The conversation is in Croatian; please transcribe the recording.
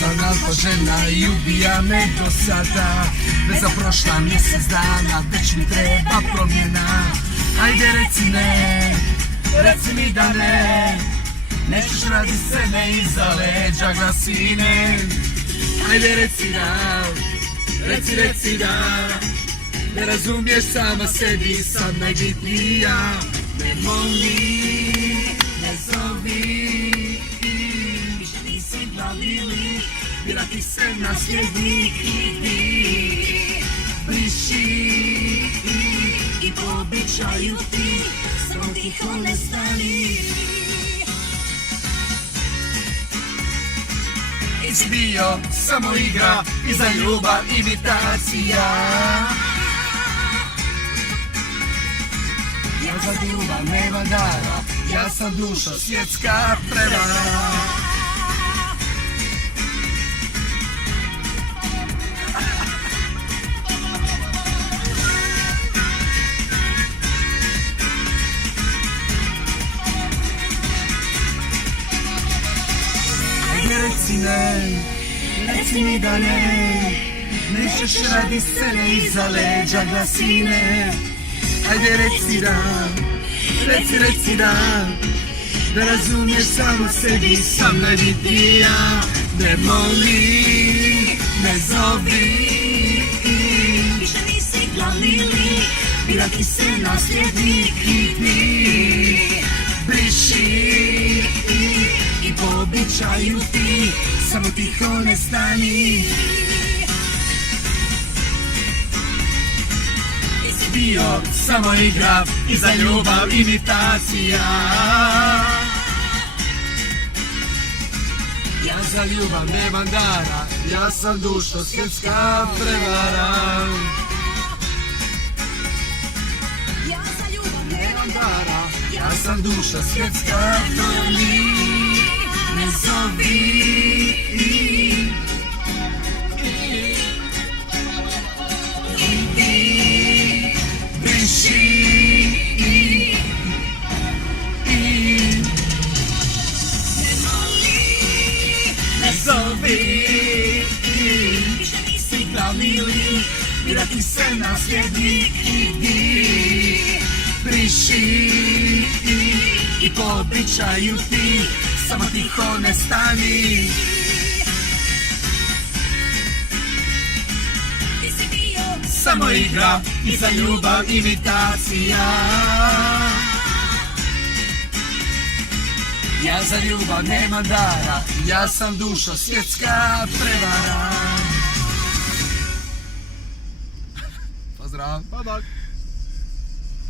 sam alfa žena i ubija me do sada. Već za prošla mjesec dana, već mi treba promjena. Ajde reci ne, reci mi da ne, nećeš radi sebe iza leđa glasine. Ajde reci da, reci da, ne razumiješ sama sebi, sam najbitnija. Ne moli, ne zovi, više nisi glavni lik, bila ti se nasljednik. Briši i po običaju ti, samo tiho nestani. Nisi bio samo igra i za ljubav imitacija. Ja za ljubav nema dara, ja sam duša svjetska prevara. Reci ne, reci mi da ne, nećeš radi scene iza leđa glasine. Ajde reci da, reci da, da razumiješ samo sebi, sam najbitnija. Ne moli, ne zovi, više nisi glavni lik, bila ti se nasljednik. Briši i po običaju ti, samo tiho ne stani. Nisi bio samo igra i za ljubav imitacija. Ja za ljubav nemam dara, ja sam duša svjetska prevara. Ja za ljubav nemam dara, ja sam duša svjetska prevara. Ne zovi, briši, ne moli, ne zovi, više nisi glavni lik, bila ti se nasljednik. Briši i po običaju ti, samo tiho ne stani. Nisi bio samo igra i za ljubav imitacija. Ja za ljubav nemam dara, ja sam duša svjetska prevara. Pozdrav, bye bye.